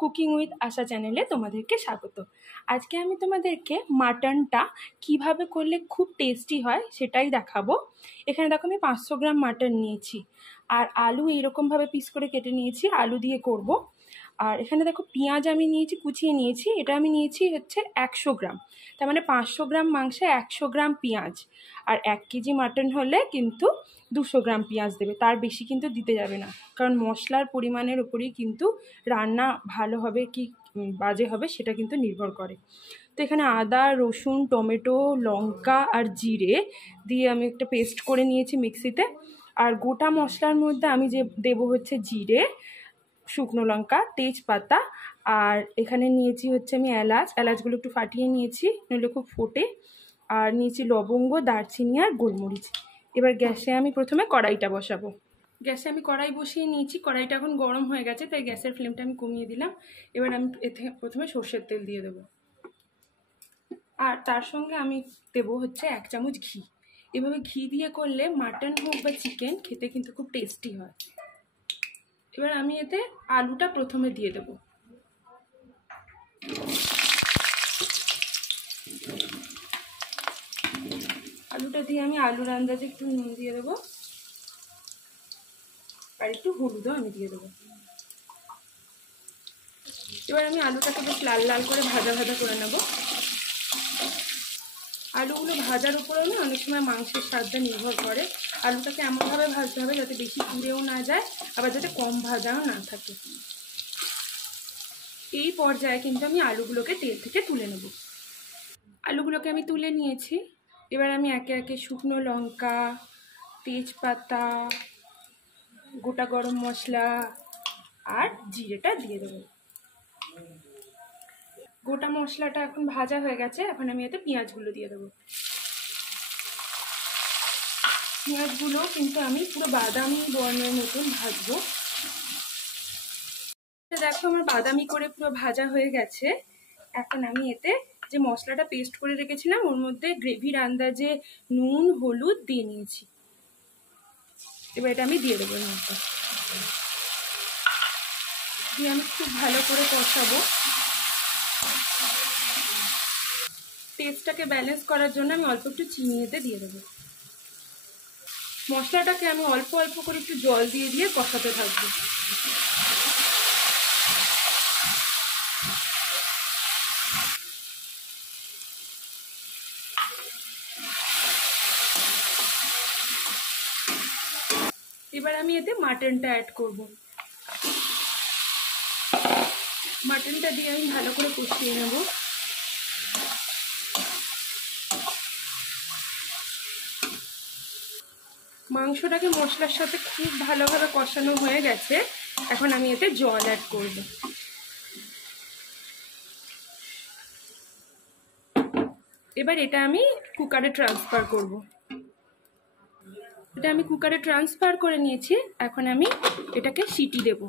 Cooking with আশা চ্যানেলে তোমাদেরকে স্বাগত। আজকে আমি তোমাদেরকে মাটনটা কিভাবে করলে খুব টেস্টি হয় সেটাই দেখাবো। এখানে দেখো আমি 500 গ্রাম মাটন নিয়েছি, আর আলু এইরকমভাবে পিস করে কেটে নিয়েছি, আলু দিয়ে করব। আর এখানে দেখো পেঁয়াজ আমি নিয়েছি, কুচিয়ে নিয়েছি, এটা আমি নিয়েছি হচ্ছে 100 গ্রাম। তার মানে 500 গ্রাম মাংসে 100 গ্রাম পেঁয়াজ। আর 1 কেজি মাটন হলে কিন্তু 200 গ্রাম পেঁয়াজ দেবে, তার বেশি কিন্তু দিতে যাবে না, কারণ মশলার পরিমাণের উপরেই কিন্তু রান্না ভালো হবে কি বাজে হবে সেটা কিন্তু নির্ভর করে। তো এখানে আদা, রসুন, টমেটো, লঙ্কা আর জিরে দিয়ে আমি একটা পেস্ট করে নিয়েছি মিক্সিতে। আর গোটা মশলার মধ্যে আমি যে দেবো হচ্ছে জিরে, শুকনো লঙ্কা, তেজপাতা, আর এখানে নিয়েছি হচ্ছে আমি এলাচগুলো একটু ফাটিয়ে নিয়েছি, নইলে খুব ফোটে। আর নিয়েছি লবঙ্গ, দারচিনি আর গোলমরিচ। এবার গ্যাসে আমি প্রথমে কড়াইটা বসাবো। গ্যাসে আমি কড়াই বসিয়ে নিয়েছি, কড়াইটা এখন গরম হয়ে গেছে, তাই গ্যাসের ফ্লেমটা আমি কমিয়ে দিলাম। এবার আমি এতে প্রথমে সর্ষের তেল দিয়ে দেবো, আর তার সঙ্গে আমি দেবো হচ্ছে 1 চামচ ঘি। এভাবে ঘি দিয়ে করলে মাটন হোক বা চিকেন খেতে কিন্তু খুব টেস্টি হয়। এবার আমি এতে আলুটা প্রথমে দিয়ে দেবো। আলুটা দিয়ে আমি আলুর আন্দাজে একটু নুন দিয়ে দেবো, আর একটু হলুদও আমি দিয়ে দেবো। এবার আমি আলুটাকে বেশ লাল লাল করে ভাজা ভাজা করে নেব। আলুগুলো ভাজার উপরেও না অনেক সময় মাংসের স্বাদটা নির্ভর করে। আলুটাকে এমনভাবে ভাজতে হবে যাতে বেশি পুড়েও না যায়, আবার যাতে কম ভাজাও না থাকে। এই পর্যায়ে কিন্তু আমি আলুগুলোকে তেল থেকে তুলে নেব। আলুগুলোকে আমি তুলে নিয়েছি। এবার আমি একে একে শুকনো লঙ্কা, তেজপাতা, গোটা গরম মশলা আর জিরেটা দিয়ে দেবো। গোটা মশলাটা এখন ভাজা হয়ে গেছে, এখন আমি এতে পেঁয়াজগুলো দিয়ে দেবো। পেঁয়াজগুলো কিন্তু আমি পুরো বাদামি বর্ণের মতন ভাজবো। দেখো আমার বাদামি করে পুরো ভাজা হয়ে গেছে। এখন আমি এতে যে মশলাটা পেস্ট করে রেখেছিলাম ওর মধ্যে গ্রেভির আন্দাজে নুন, হলুদ দিয়ে নিয়েছি। এবার এটা আমি দিয়ে দেবো এর মধ্যে, দিয়ে আমি খুব ভালো করে কষাবো। টেস্টটাকে ব্যালেন্স করার জন্য আমি অল্প একটু চিনি এতে দিয়ে দেবো। মশলাটাকে আমি অল্প অল্প করে একটু জল দিয়ে দিয়ে কষাতে থাকবো। এবার আমি এতে মাটনটা অ্যাড করব। মাটনটা দিয়ে আমি ভালো করে কষিয়ে নেব। মাংসটাকে মশলার সাথে খুব ভালোভাবে কষানো হয়ে গেছে, এখন আমি এতে জল অ্যাড করব। এবার এটা আমি কুকারে ট্রান্সফার করব। এটা আমি কুকারে ট্রান্সফার করে নিয়েছি, এখন আমি এটাকে সিটি দেব।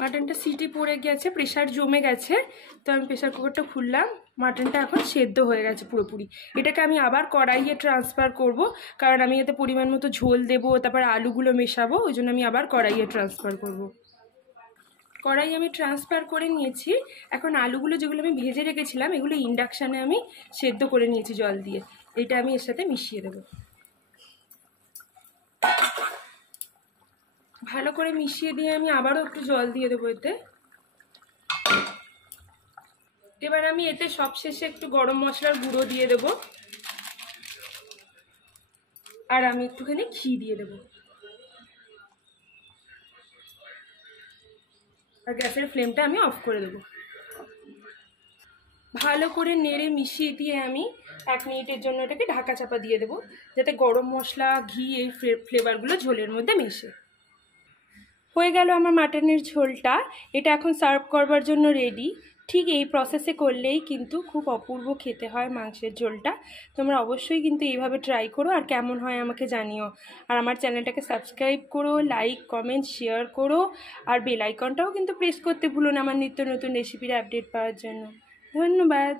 মাটনটা সিটি পড়ে গেছে, প্রেশার জমে গেছে, তো আমি প্রেশার কুকারটা খুললাম। মাটনটা এখন সেদ্ধ হয়ে গেছে পুরোপুরি। এটাকে আমি আবার কড়াইয়ে ট্রান্সফার করব, কারণ আমি এতে পরিমাণ মতো ঝোল দেবো, তারপর আলুগুলো মেশাবো, ওই জন্য আমি আবার কড়াইয়ে ট্রান্সফার করব। কড়াই আমি ট্রান্সফার করে নিয়েছি। এখন আলুগুলো যেগুলো আমি ভেজে রেখেছিলাম এগুলো ইন্ডাকশানে আমি সেদ্ধ করে নিয়েছি জল দিয়ে, এটা আমি এর সাথে মিশিয়ে দেবো। ভালো করে মিশিয়ে দিয়ে আমি আবারও একটু জল দিয়ে দেবো এতে। এবার আমি এতে সবশেষে একটু গরম মশলার গুঁড়ো দিয়ে দেবো, আর আমি একটুখানি ঘি দিয়ে দেবো। আর গ্যাসের ফ্লেমটা আমি অফ করে দেবো। ভালো করে নেড়ে মিশিয়ে দিয়ে আমি 1 মিনিটের জন্য এটাকে ঢাকা চাপা দিয়ে দেবো, যাতে গরম মশলা, ঘি এই ফ্লেভারগুলো ঝোলের মধ্যে মেশে। হয়ে গেল আমার মাটনের ঝোলটা। এটা এখন সার্ভ করবার জন্য রেডি। ঠিক এই প্রসেসে করলেই কিন্তু খুব অপূর্ব খেতে হয় মাংসের ঝোলটা। তোমরা অবশ্যই কিন্তু এইভাবে ট্রাই করো, আর কেমন হয় আমাকে জানিও। আর আমার চ্যানেলটাকে সাবস্ক্রাইব করো, লাইক, কমেন্ট, শেয়ার করো, আর বেল আইকনটাও কিন্তু প্রেস করতে ভুলো না আমার নিত্য নতুন রেসিপির আপডেট পাওয়ার জন্য। ধন্যবাদ।